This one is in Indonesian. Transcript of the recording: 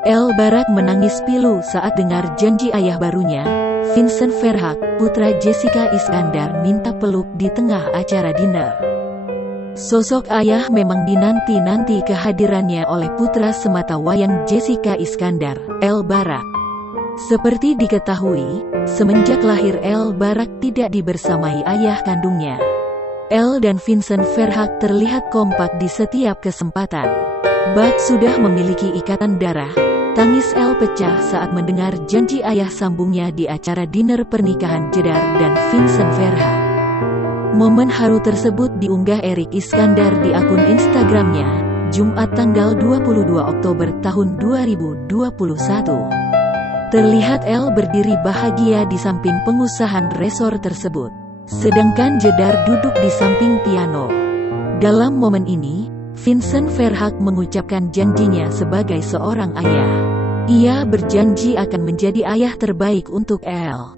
Elle Barak menangis pilu saat dengar janji ayah barunya, Vincent Verhaeghe, putra Jessica Iskandar, minta peluk di tengah acara dinner. Sosok ayah memang dinanti-nanti kehadirannya oleh putra semata wayang Jessica Iskandar, Elle Barak. Seperti diketahui, semenjak lahir Elle Barak tidak dibersamai ayah kandungnya. Elle dan Vincent Verhaeghe terlihat kompak di setiap kesempatan. Bak sudah memiliki ikatan darah. Tangis Elle pecah saat mendengar janji ayah sambungnya di acara dinner pernikahan Jedar dan Vincent Verhaeghe. Momen haru tersebut diunggah Erik Iskandar di akun Instagramnya, Jumat tanggal 22 Oktober tahun 2021. Terlihat Elle berdiri bahagia di samping pengusahaan resor tersebut, sedangkan Jedar duduk di samping piano. Dalam momen ini, Vincent Verhaeghe mengucapkan janjinya sebagai seorang ayah. Ia berjanji akan menjadi ayah terbaik untuk Elle.